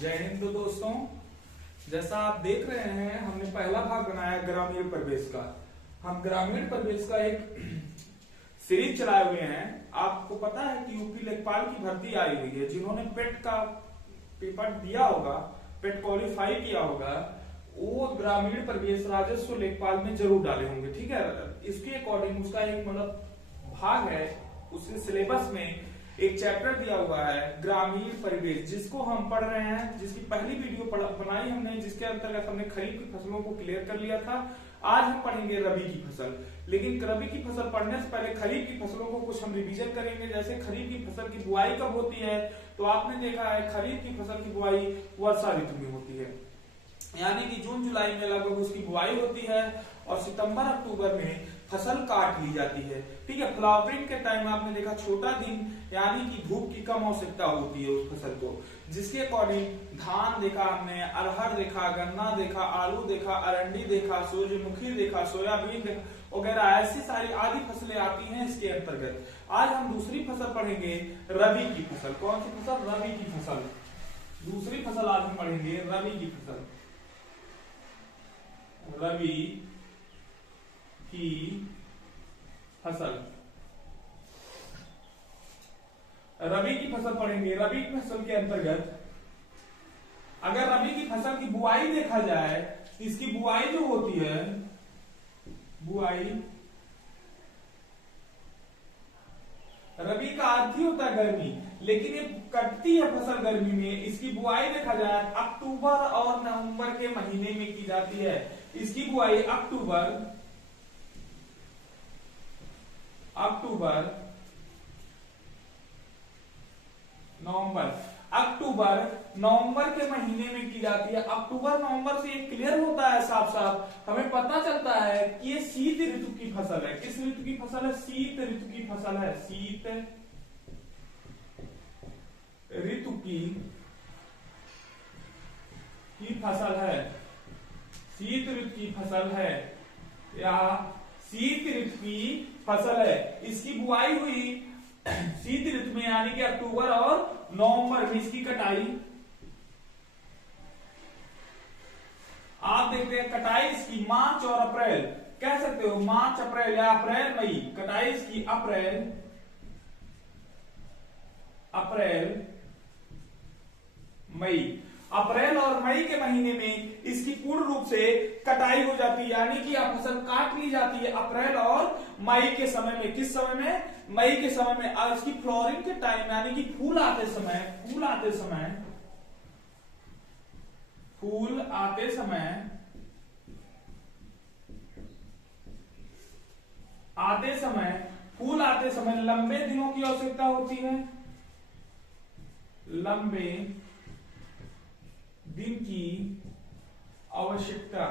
जय हिंद दोस्तों। जैसा आप देख रहे हैं, हमने पहला भाग बनाया ग्रामीण परिवेश का। हम ग्रामीण परिवेश का एक सीरीज चलाए हुए हैं। आपको पता है कि यूपी लेखपाल की भर्ती आई हुई है। जिन्होंने पेट का पेपर दिया होगा, पेट क्वालिफाई किया होगा, वो ग्रामीण परिवेश राजस्व लेखपाल में जरूर डाले होंगे। ठीक है, इसके अकॉर्डिंग उसका एक भाग है। उसके सिलेबस में एक चैप्टर दिया हुआ है ग्रामीण परिवेश, जिसको हम पढ़ रहे हैं, जिसकी पहली वीडियो बनाई हमने, जिसके अंतर्गत हमने खरीफ की फसलों को क्लियर कर लिया था। आज हम पढ़ेंगे रबी की फसल। लेकिन रबी की फसल पढ़ने से पहले खरीफ की फसलों को कुछ हम रिवीजन करेंगे। जैसे खरीफ की फसल की बुआई कब होती है, तो आपने देखा है खरीफ की फसल की बुआई वर्षा ऋतु में होती है, यानी कि जून जुलाई में लगभग उसकी बुआई होती है और सितंबर अक्टूबर में फसल काट ली जाती है। ठीक है, फ्लावरिंग के टाइम आपने देखा छोटा दिन, यानी कि धूप की कम आवश्यकता होती है उस फसल को, जिसके अकॉर्डिंग धान देखा हमने, अरहर देखा, गन्ना देखा, आलू देखा, अरंडी देखा, सूरजमुखी देखा, सोयाबीन देखा वगैरह, ऐसी सारी आदि फसलें आती हैं इसके अंतर्गत। आज हम दूसरी फसल पढ़ेंगे रबी की फसल। कौन सी फसल? रबी की फसल। दूसरी फसल आज हम पढ़ेंगे रबी की फसल। रबी की फसल, रबी की फसल पढ़ेंगे। रबी की फसल के अंतर्गत अगर रबी की फसल की बुआई देखा जाए, इसकी बुआई जो होती है, बुआई रबी का अर्थ ही होता है गर्मी, लेकिन ये कटती है फसल गर्मी में। इसकी बुआई देखा जाए अक्टूबर और नवंबर के महीने में की जाती है। इसकी बुआई अक्टूबर नवंबर के महीने में की जाती है। अक्टूबर नवंबर से ये क्लियर होता है, साफ साफ हमें पता चलता है कि ये शीत ऋतु की फसल है। किस ऋतु की फसल है? शीत ऋतु की फसल है। शीत ऋतु की फसल है। शीत ऋतु की फसल है या शीत ऋतु की फसल है। इसकी बुआई हुई शीत ऋतु में, यानी कि अक्टूबर और नवंबर में। इसकी कटाई आप देखते हैं, कटाई इसकी मार्च और अप्रैल, कह सकते हो मार्च अप्रैल या अप्रैल मई। कटाई इसकी अप्रैल मई। अप्रैल और मई के महीने में इसकी पूर्ण रूप से कटाई हो जाती है, यानी कि यह फसल काट ली जाती है अप्रैल और मई के समय में। किस समय में? मई के समय में। और इसकी फ्लोरिंग के टाइम, यानी कि फूल आते समय लंबे दिनों की आवश्यकता होती है। लंबे दिन की आवश्यकता,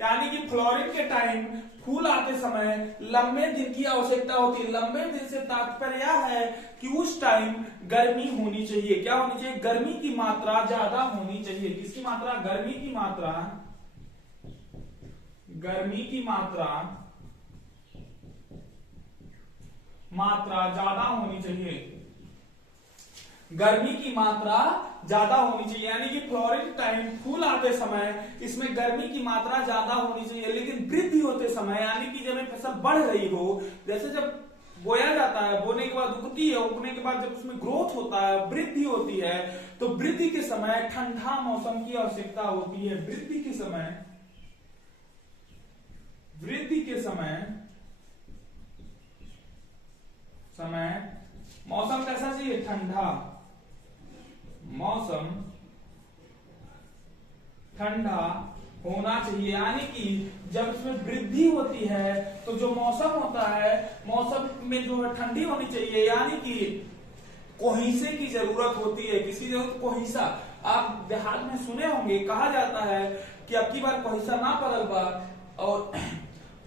यानी कि फ्लोरिंग के टाइम, फूल आते समय लंबे दिन की आवश्यकता होती है। लंबे दिन से तात्पर्य यह है कि उस टाइम गर्मी होनी चाहिए। क्या होनी चाहिए? गर्मी की मात्रा ज्यादा होनी चाहिए। किसकी मात्रा? गर्मी की मात्रा ज्यादा होनी चाहिए। गर्मी की मात्रा ज्यादा होनी चाहिए, यानी कि फ्लोरिंग टाइम, फूल आते समय इसमें गर्मी की मात्रा ज्यादा होनी चाहिए। लेकिन वृद्धि होते समय, यानी कि जब फसल बढ़ रही हो, जैसे जब बोया जाता है, बोने के बाद उगती है, उगने के बाद जब उसमें ग्रोथ होता है, वृद्धि होती है, तो वृद्धि के समय ठंडा मौसम की आवश्यकता होती है। वृद्धि के समय मौसम कैसा चाहिए? ठंडा। मौसम ठंडा होना चाहिए, यानी कि जब इसमें वृद्धि होती है तो जो मौसम होता है, मौसम में जो है ठंडी होनी चाहिए, यानी कि कोहिसे की जरूरत होती है। किसकी जरूरत? कोहिसा। आप देहात में सुने होंगे, कहा जाता है कि अब की बार कोहिसा ना पड़ल बा और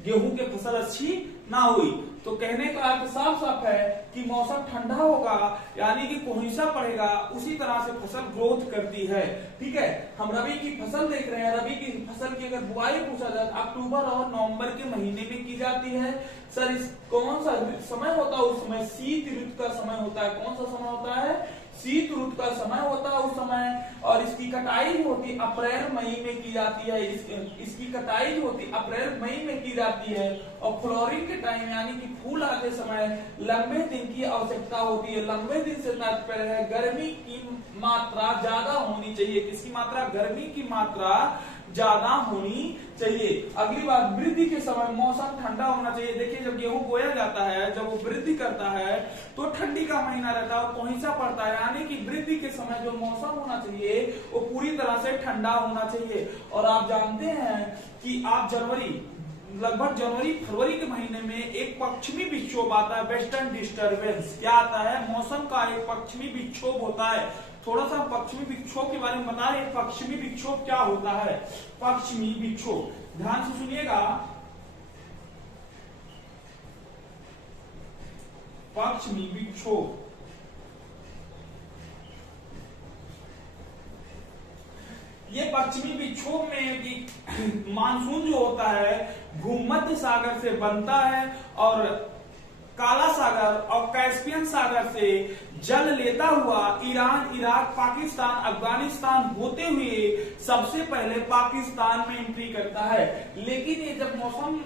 गेहूं के फसल अच्छी ना हुई। तो कहने का अर्थ साफ साफ है कि कि मौसम ठंडा होगा यानी कि कोहैसा पड़ेगा, उसी तरह से फसल ग्रोथ करती है। ठीक है, हम रबी की फसल देख रहे हैं। रबी की फसल की अगर बुआई पूछा जाए अक्टूबर और नवंबर के महीने में की जाती है। सर इस कौन सा समय होता है उस समय? शीत ऋतु का समय होता है। कौन सा समय होता है? शीत ऋतु का समय होता है उस समय। और इसकी कटाई जो होती है अप्रैल मई में की जाती है। इसकी कटाई जो होती है अप्रैल मई में की जाती है। और फ्लोरिंग के टाइम यानी कि फूल आते समय लंबे दिन की आवश्यकता होती है। लंबे दिन से तात्पर्य है गर्मी की मात्रा ज्यादा होनी चाहिए। किसकी मात्रा? गर्मी की मात्रा ज्यादा होनी चाहिए। अगली बात, वृद्धि के समय मौसम ठंडा होना चाहिए। देखिए जब गेहूं बोया जाता है, जब वो वृद्धि करता है तो ठंडी का महीना रहता है और कोहैसा पड़ता है, यानी कि वृद्धि के समय जो मौसम होना चाहिए वो पूरी तरह से ठंडा होना चाहिए। और आप जानते हैं कि आप लगभग जनवरी फरवरी के महीने में एक पश्चिमी विक्षोभ आता है, वेस्टर्न डिस्टर्बेंस। क्या आता है? मौसम का एक पश्चिमी विक्षोभ होता है। थोड़ा सा पश्चिमी विक्षोभ के बारे में बता रहे हैं। पश्चिमी विक्षोभ क्या होता है? पश्चिमी विक्षोभ, ध्यान से सुनिएगा। पश्चिमी विक्षोभ ये पश्चिमी विक्षोभ में कि मानसून जो होता है भूमध्य सागर से बनता है और काला सागर और कैस्पियन सागर से जल लेता हुआ ईरान, इराक, पाकिस्तान, अफगानिस्तान होते हुए सबसे पहले पाकिस्तान में एंट्री करता है। लेकिन ये जब मौसम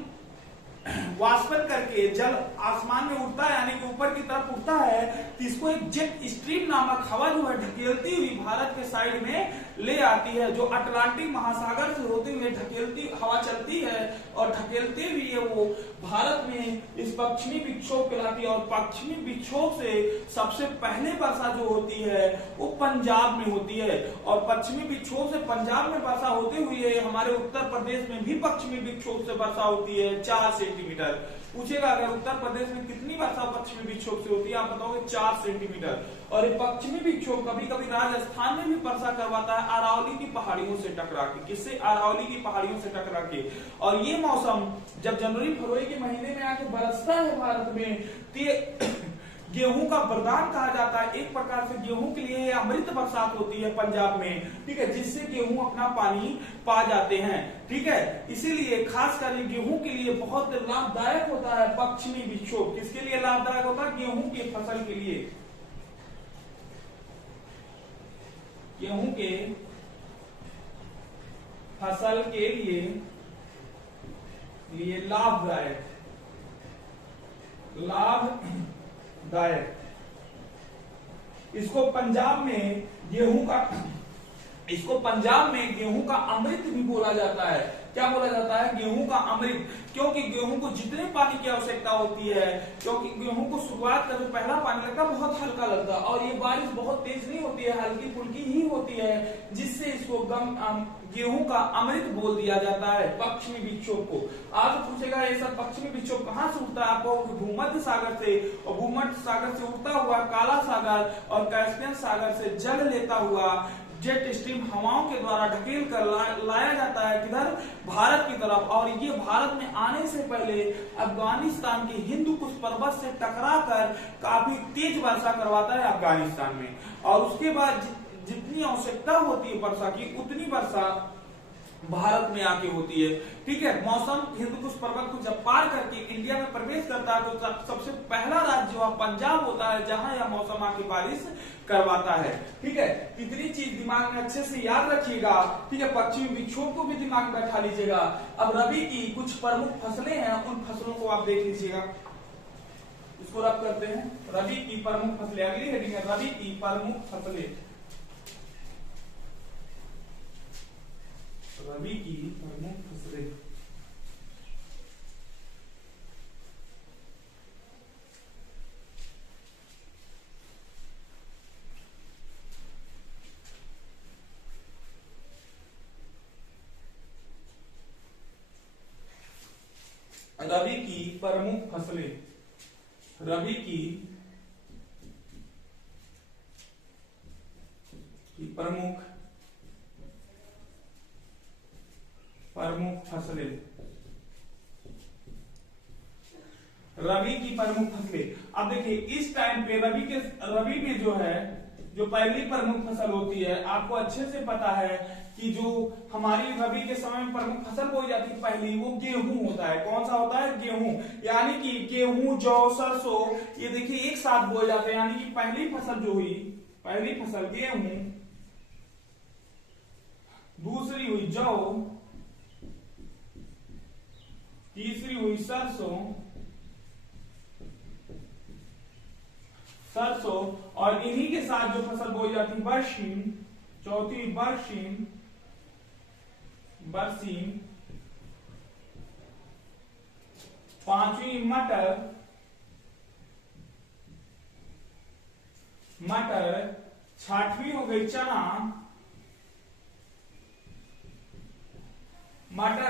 वाष्पन करके जल आसमान में उड़ता है यानी कि ऊपर की तरफ उड़ता है तो इसको एक जेट स्ट्रीम नामक हवा जो है ढकेलती हुई भारत के साइड में ले आती है, जो अटलांटिक महासागर से होते हुए ढकेलती हवा चलती है और ढकेलते हुए वो भारत में इस पश्चिमी विक्षोभ कहलाती है। और पश्चिमी विक्षोभ से सबसे पहले वर्षा जो होती है वो पंजाब में होती है। और पश्चिमी विक्षोभ से पंजाब में वर्षा होते हुए हमारे उत्तर प्रदेश में भी पश्चिमी विक्षोभ से वर्षा होती है 4 सेंटीमीटर। पूछेगा अगर उत्तर प्रदेश में कितनी वर्षा पश्चिमी विक्षोभ से होती है, आप बताओगे 4 सेंटीमीटर। और ये पश्चिमी विक्षोभ कभी कभी राजस्थान में भी वर्षा करवाता है अरावली की पहाड़ियों से टकरा के। किससे? अरावली की पहाड़ियों से टकरा के। और ये मौसम जब जनवरी फरवरी के महीने में आके बरसता है भारत में तो गेहूं का वरदान कहा जाता है। एक प्रकार से गेहूं के लिए अमृत बरसात होती है पंजाब में, ठीक है, जिससे गेहूं अपना पानी पा जाते हैं। ठीक है, इसीलिए खासकर गेहूं के लिए बहुत लाभदायक होता है पश्चिमी विक्षोभ। किसके लिए लाभदायक होता है? गेहूं की फसल के लिए। गेहूं के फसल के लिए लाभदायक इसको पंजाब में गेहूं का अमृत भी बोला जाता है। क्या बोला जाता है? गेहूं का अमृत। क्योंकि गेहूं को जितने पानी की आवश्यकता होती है, क्योंकि गेहूं को शुरुआत का जो पहला पानी लगता है बहुत हल्का लगता है और ये बारिश बहुत तेज नहीं होती है, हल्की फुल्की ही होती है, जिससे इसको गेहूं का अमृत बोल दिया जाता है पश्चिमी विक्षोभ को। आज पूछेगा ये सब पश्चिमी विक्षोभ कहां से उठता है? आपको भूमध्य सागर से, और भूमध्य सागर से उठता हुआ काला सागर और कैस्पियन सागर से जल लेता हुआ जेट स्ट्रीम हवाओं के द्वारा ढकेल कर लाया जाता है किधर? भारत की तरफ। और ये भारत में आने से पहले अफगानिस्तान के हिंदू कुश पर्वत से टकरा कर काफी तेज वर्षा करवाता है अफगानिस्तान में। और उसके बाद जितनी आवश्यकता होती है वर्षा की उतनी वर्षा भारत में आके होती है। ठीक है, मौसम हिंदू कुश पर्वत को जब पार करके इंडिया में प्रवेश करता है तो सबसे पहला राज्य वह पंजाब होता है जहां यह मौसम आके बारिश करवाता है। ठीक है, इतनी चीज दिमाग में अच्छे से याद रखिएगा। ठीक है, पश्चिमी विक्षोभ को भी दिमाग में बैठा लीजिएगा। अब रबी की कुछ प्रमुख फसलें हैं, उन फसलों को आप देख लीजिएगा। इसको रब करते हैं, रबी की प्रमुख फसलें। अगली हेडिंग है रबी की प्रमुख फसलें। रबी की प्रमुख फसलें। रबी की प्रमुख फसलें। रबी की प्रमुख फसलें। रबी की प्रमुख फसलें। अब देखिए इस टाइम पे रबी में जो है, जो पहली प्रमुख फसल होती है, आपको अच्छे से पता है कि जो हमारी रबी के समय में प्रमुख फसल बोई जाती है पहली, वो गेहूं होता है। कौन सा होता है? गेहूं। यानी कि गेहूं, जौ, सरसों, ये देखिए एक साथ बोए जाते हैं। यानी कि पहली फसल जो हुई, पहली फसल गेहूं, दूसरी हुई जौ, तीसरी हुई सरसों, और इन्हीं के साथ जो फसल बोई जाती है बरसीम, चौथी बरसीम, पांचवी मटर, छठवीं हो गई चना,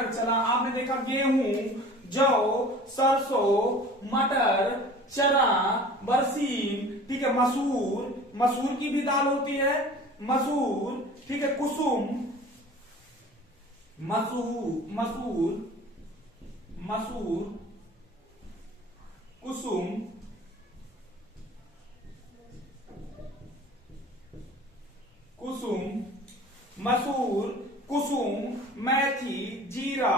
चना। आपने देखा गेहूं, जौ, सरसों, मटर, चना, बरसीम, ठीक है, मसूर की भी दाल होती है, मसूर, ठीक है, कुसुम, कुसुम, मेथी, जीरा,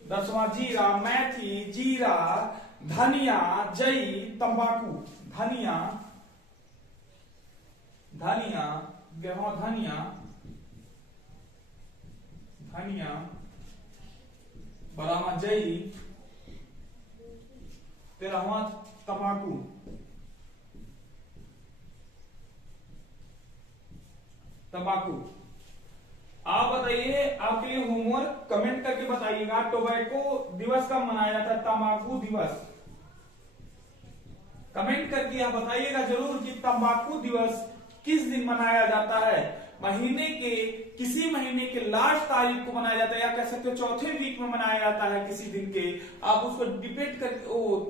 दसवां जीरा, मेथी, जीरा, धनिया, जई, तंबाकू, धनिया, 12वां जई, 13वां तंबाकू। आप बताइए, आपके लिए होमवर्क कमेंट करके बताइएगा, टोबैको दिवस कब मनाया जाता है? तंबाकू दिवस। कमेंट करके आप बताइएगा जरूर कि तंबाकू दिवस किस दिन मनाया जाता है। किसी महीने के लास्ट तारीख को मनाया जाता है, या कह सकते हो चौथे वीक में मनाया जाता है किसी दिन के। आप उसको डिपेंड करके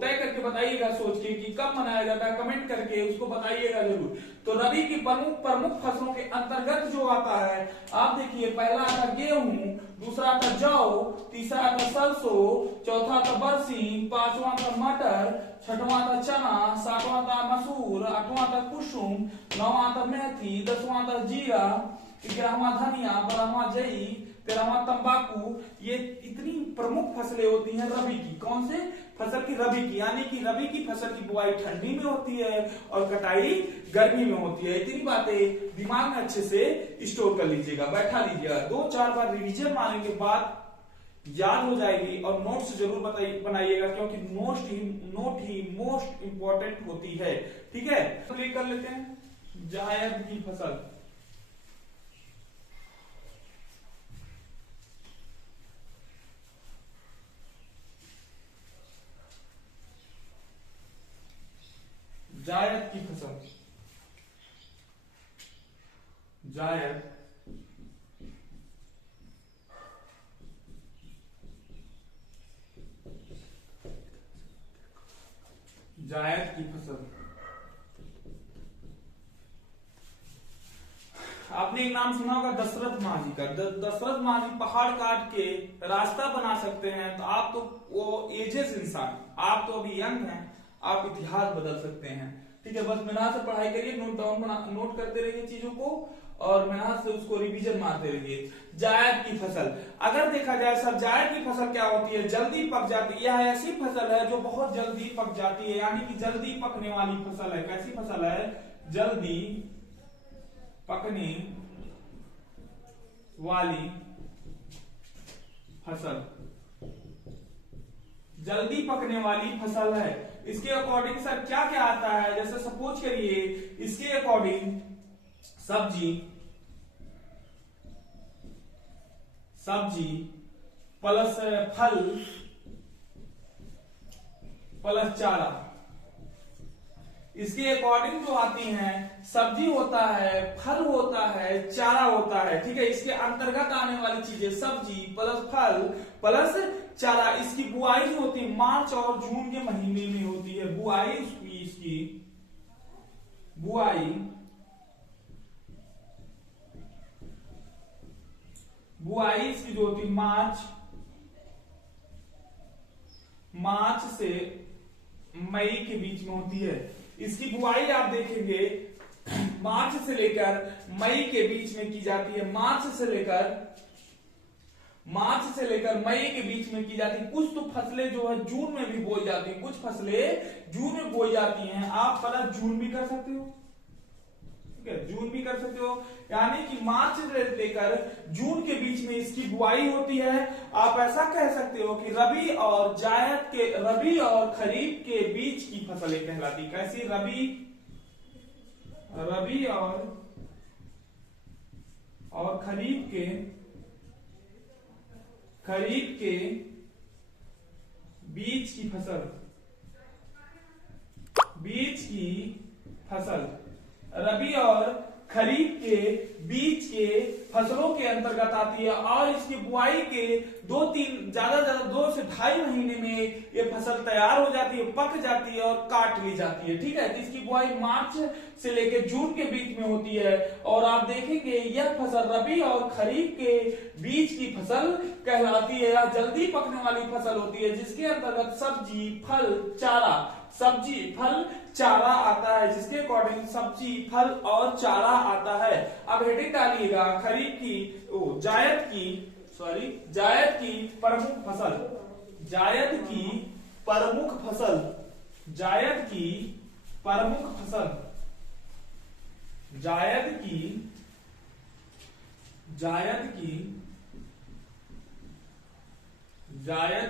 तय करके बताइएगा, सोच के कि कब मनाया जाता है, कमेंट करके उसको बताइएगा जरूर। तो रबी की प्रमुख फसलों के अंतर्गत जो आता है, आप देखिए, पहला आता गेहूं, दूसरा आता जौ, तीसरा आता सरसों, चौथा आता बरसीम, पांचवा आता मटर, छठवां आता चना, सातवां आता मसूर, आठवां आता कुसुम, नौवां आता मेथी, 10वां आता जीरा, 11वां धनिया, 12वां जई, 13वां तंबाकू। ये इतनी प्रमुख फसलें होती हैं रबी की। कौन से फसल की? रबी की। यानी कि रबी की फसल की बुआई ठंडी में होती है और कटाई गर्मी में होती है। इतनी बातें दिमाग में अच्छे से स्टोर कर लीजिएगा, बैठा लीजिएगा। 2-4 बार रिवीजन मारने के बाद याद हो जाएगी। और नोट्स जरूर बनाइएगा, क्योंकि नोट ही मोस्ट इंपॉर्टेंट होती है। ठीक है, क्लिक कर लेते हैं। जायद की फसल, जायद की फसल, जायद की फसल। आपने एक नाम सुना होगा दशरथ मांझी का। दशरथ मांझी पहाड़ काट के रास्ता बना सकते हैं। तो आप तो वो एजेस इंसान, आप तो अभी यंग हैं, आप इतिहास बदल सकते हैं। ठीक है, बस मेहनत से पढ़ाई करिए, नोट करते रहिए चीजों को, और मेहनत से उसको रिवीजन मारते रहिए। जायद की फसल, अगर देखा जाए सर, जायद की फसल क्या होती है? जल्दी पक जाती है। यह ऐसी फसल है जो बहुत जल्दी पक जाती है, यानी कि जल्दी पकने वाली फसल है। कैसी फसल है? जल्दी पकने वाली फसल, जल्दी पकने वाली फसल है। इसके अकॉर्डिंग सर क्या क्या आता है? जैसे सपोज करिए, इसके अकॉर्डिंग सब्जी प्लस फल प्लस चारा। इसके अकॉर्डिंग जो आती हैं, सब्जी होता है, फल होता है, चारा होता है। ठीक है, इसके अंतर्गत आने वाली चीजें सब्जी प्लस फल प्लस चारा। इसकी बुआई जो होती है मार्च और जून के महीने में होती है। बुआई इसकी बुआई बुआई इसकी जो होती है मार्च से मई के बीच में होती है। इसकी बुआई आप देखेंगे मार्च से लेकर मई के बीच में की जाती है। मार्च से लेकर मई के बीच में की जाती है। कुछ तो फसलें जो है जून में भी बोई जाती है, कुछ फसलें जून में बोई जाती हैं। आप पहला जून भी कर सकते हो, ठीक है, जून भी कर सकते हो, यानी कि मार्च से लेकर जून के बीच में इसकी बुआई होती है। आप ऐसा कह सकते हो कि रबी और खरीफ के बीच की फसलें कहलाती। कैसी? रबी और खरीफ के बीच की फसल रबी और खरीफ के बीच के फसलों के अंतर्गत आती है और इसकी बुआई के 2 से 2.5 महीने में ये फसल तैयार हो जाती है, पक जाती है और काट ली जाती है। ठीक है, इसकी बुआई मार्च से लेकर जून के बीच में होती है। और आप देखेंगे यह फसल रबी और खरीफ के बीच की फसल कहलाती है या जल्दी पकने वाली फसल होती है, जिसके अंतर्गत सब्जी फल चारा आता है, जिसके अकॉर्डिंग सब्जी फल और चारा आता है। अब हेडिंग डालिएगा जायद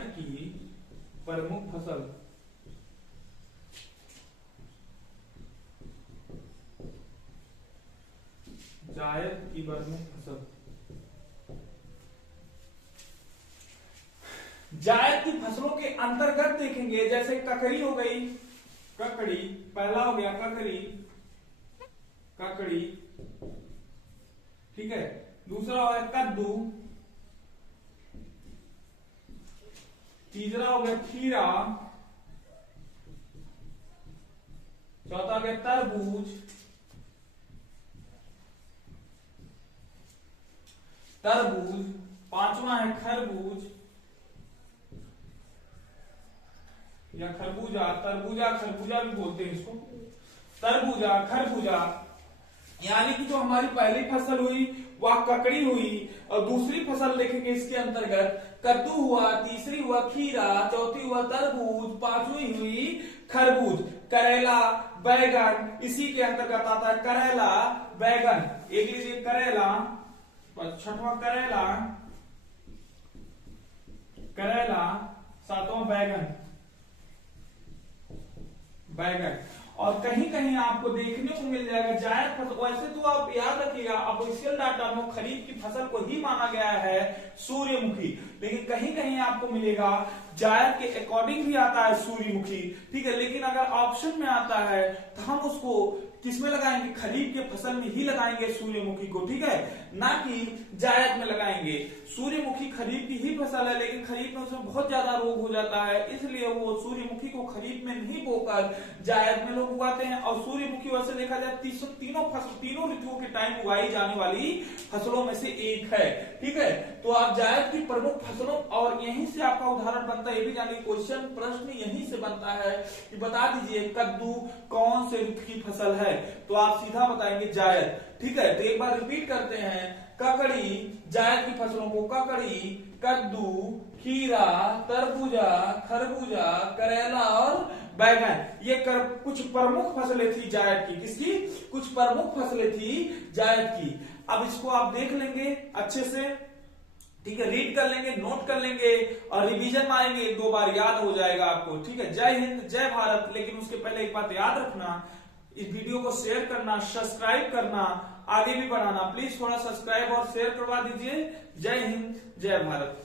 की प्रमुख फसल। जायद की फसलों के अंतर्गत देखेंगे, जैसे ककड़ी हो गई, पहला हो गया ककड़ी, ठीक है। दूसरा हो गया कद्दू, तीसरा हो गया खीरा, चौथा हो गया तरबूज, पांचवा है खरबूज या खरबूजा भी बोलते हैं इसको, खरबूजा। यानी कि जो हमारी पहली फसल हुई वह ककड़ी हुई, और दूसरी फसल देखेंगे इसके अंतर्गत कद्दू हुआ, तीसरी हुआ खीरा, चौथी हुआ तरबूज, पांचवी हुई खरबूज। करेला, बैगन इसी के अंतर्गत आता है। करेला, बैगन, एक लीजिए करेला, छठवां करेला, सातवां बैगन। और कहीं कहीं आपको देखने को मिल जाएगा जायद फसल। वैसे तो आप याद रखिएगा ऑफिशियल डाटा में खरीफ की फसल को ही माना गया है सूर्यमुखी, लेकिन कहीं कहीं आपको मिलेगा जायद के अकॉर्डिंग भी आता है सूर्यमुखी, ठीक है। लेकिन अगर ऑप्शन में आता है तो हम उसको किसमें लगाएंगे? खरीफ के फसल में ही लगाएंगे सूर्यमुखी को, ठीक है, ना कि जायद में लगाएंगे। सूर्यमुखी खरीफ की ही फसल है, लेकिन खरीफ में उसमें बहुत ज्यादा रोग हो जाता है, इसलिए वो सूर्यमुखी को खरीफ में नहीं बोकर जायद में लोग उगाते हैं। और सूर्यमुखी वैसे देखा जाए तीनों ऋतुओं के टाइम उगाई जाने वाली फसलों में से एक है, ठीक है। तो आप जायद की प्रमुख फसलों, और यहीं से आपका उदाहरण बनता है, ये भी जानिए क्वेश्चन प्रश्न यहीं से बनता है कि बता दीजिए कद्दू कौन से ऋतु की फसल है, तो आप सीधा बताएंगे जायद, ठीक है। तो एक बार रिपीट करते हैं, ककड़ी, जायद की फसलों को ककड़ी, कद्दू, खीरा, तरबूजा, खरबूजा, करेला और बैगन, ये कुछ प्रमुख फसलें थी जायद की। किसकी? कुछ प्रमुख फसलें थी जायद की। अब इसको आप देख लेंगे अच्छे से, ठीक है, रीड कर लेंगे, नोट कर लेंगे और रिवीजन मारेंगे, 1-2 बार याद हो जाएगा आपको, ठीक है। जय हिंद, जय भारत। लेकिन उसके पहले एक बात याद रखना, इस वीडियो को शेयर करना, सब्सक्राइब करना, आगे भी बढ़ाना। प्लीज थोड़ा सब्सक्राइब और शेयर करवा दीजिए। जय हिंद, जय भारत।